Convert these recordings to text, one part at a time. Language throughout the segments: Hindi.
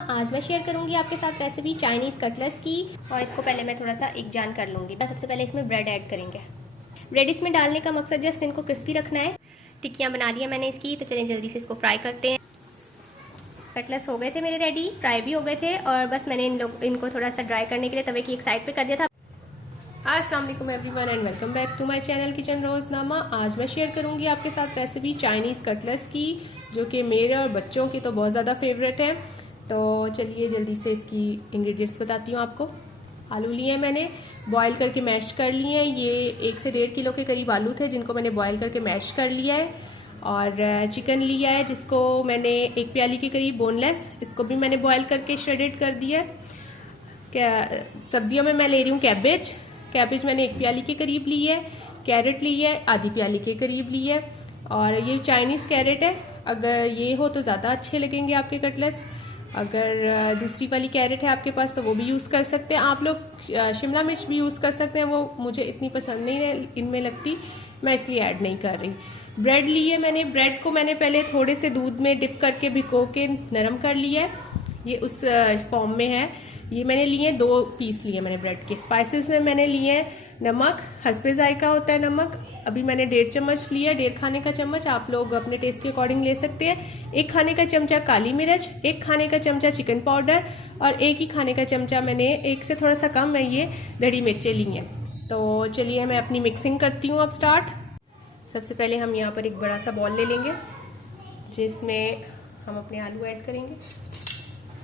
आज मैं शेयर करूंगी आपके साथ रेसिपी चाइनीज़ कटलेट्स की। और इसको पहले मैं थोड़ा सा एक जान कर लूँगी। सबसे पहले इसमें ब्रेड ऐड करेंगे। ब्रेड इसमें डालने का मकसद जस्ट इनको क्रिस्पी रखना है। टिक्कियाँ बना ली है मैंने इसकी, तो चलिए जल्दी से इसको फ्राई करते हैं। कटलेट्स हो गए थे मेरे रेडी, फ्राई भी हो गए थे, और बस मैंने इनको थोड़ा सा ड्राई करने के लिए तवे की एक साइड पर कर दिया था। अस्सलाम वालेकुम everyone and welcome back to my channel kitchen रोज़नामा। आज मैं शेयर करूंगी आपके साथ रेसिपी चाइनीज़ कटलेट्स की, जो कि मेरे और बच्चों की तो बहुत ज़्यादा फेवरेट है। तो चलिए जल्दी से इसकी इंग्रेडिएंट्स बताती हूँ आपको। आलू लिए हैं मैंने, बॉईल करके मैश कर लिए हैं। ये 1 से 1.5 किलो के करीब आलू थे, जिनको मैंने बॉईल करके मैश कर लिया है। और चिकन लिया है, जिसको मैंने 1 प्याली के करीब बोनलेस, इसको भी मैंने बॉईल करके श्रेडेड कर दिया है। सब्जियों में मैं ले रही हूँ कैबेज मैंने 1 प्याली के करीब ली है। कैरेट ली है, आधी प्याली के करीब ली है। और ये चाइनीज़ कैरेट है, अगर ये हो तो ज़्यादा अच्छे लगेंगे आपके कटलेट्स। अगर दूसरी वाली कैरेट है आपके पास तो वो भी यूज़ कर सकते हैं आप लोग। शिमला मिर्च भी यूज़ कर सकते हैं, वो मुझे इतनी पसंद नहीं है इनमें लगती, मैं इसलिए ऐड नहीं कर रही। ब्रेड ली है मैंने, ब्रेड को मैंने पहले थोड़े से दूध में डिप करके भिगो के नरम कर लिया है। ये उस फॉर्म में है। ये मैंने लिए 2 पीस लिए मैंने ब्रेड के। स्पाइसेस में मैंने लिए नमक, हस्बे जायका होता है नमक, अभी मैंने 1.5 चम्मच लिया, 1.5 खाने का चम्मच, आप लोग अपने टेस्ट के अकॉर्डिंग ले सकते हैं। 1 खाने का चमचा काली मिर्च, 1 खाने का चमचा चिकन पाउडर, और 1 ही खाने का चमचा मैंने 1 से थोड़ा सा कम मैं ये दड़ी मिर्चें ली हैं। तो चलिए मैं अपनी मिक्सिंग करती हूँ अब स्टार्ट। सबसे पहले हम यहाँ पर एक बड़ा सा बॉल ले लेंगे, जिसमें हम अपने आलू ऐड करेंगे,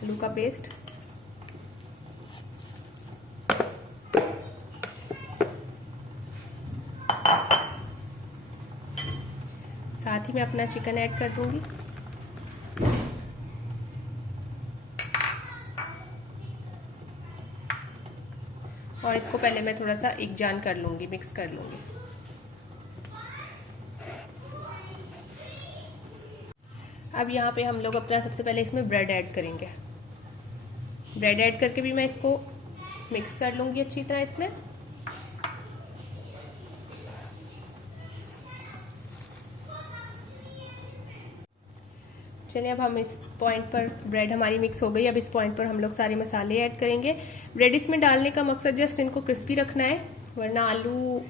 आलू का पेस्ट। साथ ही मैं अपना चिकन ऐड कर दूंगी। और इसको पहले मैं थोड़ा सा एक जान कर लूंगी, मिक्स कर लूंगी। अब यहाँ पे हम लोग अपना सबसे पहले इसमें ब्रेड ऐड करेंगे। ब्रेड ऐड करके भी मैं इसको मिक्स कर लूंगी अच्छी तरह इसमें। चलिए अब हम इस पॉइंट पर, ब्रेड हमारी मिक्स हो गई, अब इस पॉइंट पर हम लोग सारे मसाले ऐड करेंगे। ब्रेड इसमें डालने का मकसद जस्ट इनको क्रिस्पी रखना है, वरना आलू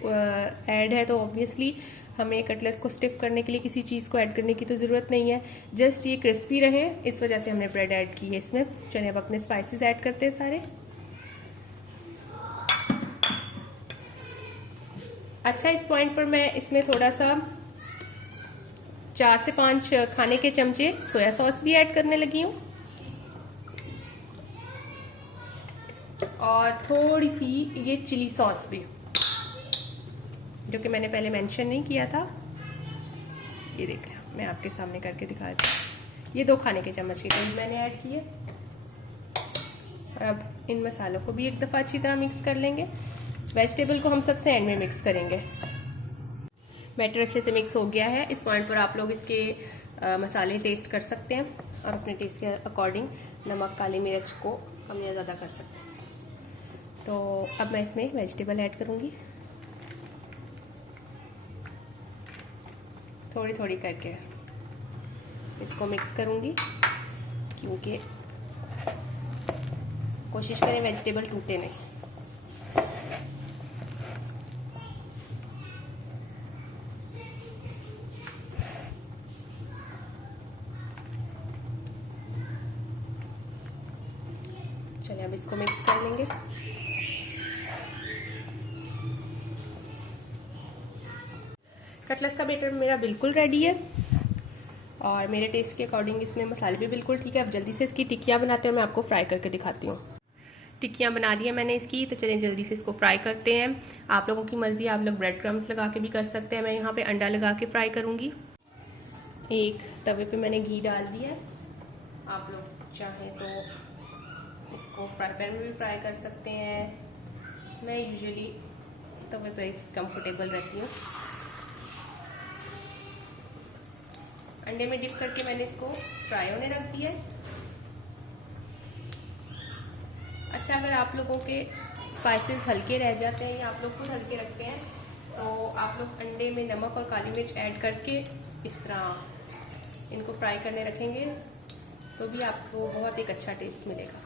ऐड है तो ऑब्वियसली हमें कटलेट्स को स्टिफ करने के लिए किसी चीज़ को ऐड करने की तो ज़रूरत नहीं है, जस्ट ये क्रिस्पी रहे, इस वजह से हमने ब्रेड ऐड की है इसमें। चलिए अब अपने स्पाइसेस ऐड करते हैं सारे। अच्छा, इस पॉइंट पर मैं इसमें थोड़ा सा 4 से 5 खाने के चमचे सोया सॉस भी ऐड करने लगी हूँ, और थोड़ी सी ये चिली सॉस भी, जो कि मैंने पहले मेंशन नहीं किया था। ये देख रहे हैं, मैं आपके सामने करके दिखा रही हूँ। ये 2 खाने के चम्मच के करीब मैंने ऐड किए। और अब इन मसालों को भी एक दफ़ा अच्छी तरह मिक्स कर लेंगे। वेजिटेबल को हम सबसे एंड में मिक्स करेंगे। बैटर अच्छे से मिक्स हो गया है। इस पॉइंट पर आप लोग इसके मसाले टेस्ट कर सकते हैं, और अपने टेस्ट के अकॉर्डिंग नमक, काली मिर्च को कम या ज़्यादा कर सकते हैं। तो अब मैं इसमें वेजिटेबल ऐड करूँगी, थोड़ी थोड़ी करके इसको मिक्स करूँगी, क्योंकि कोशिश करें वेजिटेबल टूटे नहीं। चलिए अब इसको मिक्स कर लेंगे। कटलेट्स का बैटर मेरा बिल्कुल रेडी है, और मेरे टेस्ट के अकॉर्डिंग इसमें मसाले भी बिल्कुल ठीक है। अब जल्दी से इसकी टिक्कियाँ बनाते हैं, मैं आपको फ्राई करके दिखाती हूँ। टिक्कियाँ बना ली है मैंने इसकी, तो चलिए जल्दी से इसको फ्राई करते हैं। आप लोगों की मर्जी, आप लोग ब्रेड क्रम्स लगा के भी कर सकते हैं। मैं यहाँ पे अंडा लगा के फ्राई करूँगी। एक तवे पे मैंने घी डाल दिया है, आप लोग चाहें तो इसको फ्राई पैन में भी फ्राई कर सकते हैं। मैं यूजुअली तवे पे कंफर्टेबल रहती हूँ। अंडे में डिप करके मैंने इसको फ्राई होने रख दिया है। अच्छा, अगर आप लोगों के स्पाइसेस हल्के रह जाते हैं या आप लोग खुद हल्के रखते हैं, तो आप लोग अंडे में नमक और काली मिर्च ऐड करके इस तरह इनको फ्राई करने रखेंगे, तो भी आपको बहुत एक अच्छा टेस्ट मिलेगा।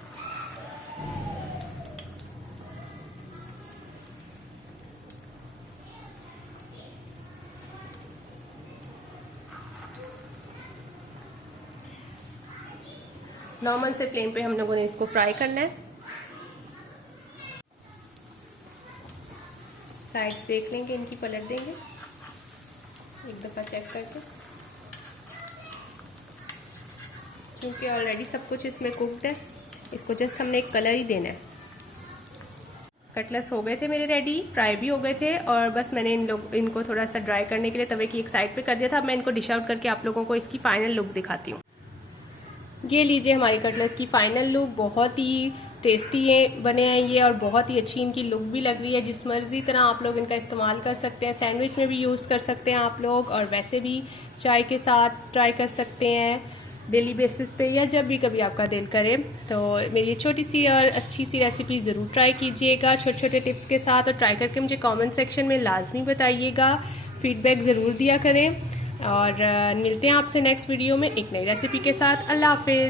नॉर्मल से फ्लेम पे हम लोगों ने इसको फ्राई करना है। साइड्स देख लेंगे, इनकी पलट देंगे एक दफ़ा चेक करके, क्योंकि ऑलरेडी सब कुछ इसमें कुक्ड है। इसको जस्ट हमने एक कलर ही देना है। कटलेट्स हो गए थे मेरे रेडी, फ्राई भी हो गए थे, और बस मैंने इनको थोड़ा सा ड्राई करने के लिए तवे की एक साइड पे कर दिया था। अब मैं इनको डिश आउट करके आप लोगों को इसकी फाइनल लुक दिखाती हूँ। ये लीजिए हमारी कटलेट्स की फाइनल लुक। बहुत ही टेस्टी बने हैं ये, और बहुत ही अच्छी इनकी लुक भी लग रही है। जिस मर्जी तरह आप लोग इनका इस्तेमाल कर सकते हैं। सैंडविच में भी यूज़ कर सकते हैं आप लोग, और वैसे भी चाय के साथ ट्राई कर सकते हैं डेली बेसिस पे, या जब भी कभी आपका दिल करे। तो मेरी छोटी सी और अच्छी सी रेसिपी ज़रूर ट्राई कीजिएगा छोटे छोटे टिप्स के साथ, और ट्राई करके मुझे कमेंट सेक्शन में लाजमी बताइएगा, फीडबैक ज़रूर दिया करें। और मिलते हैं आपसे नेक्स्ट वीडियो में एक नई रेसिपी के साथ। अल्लाह हाफिज़।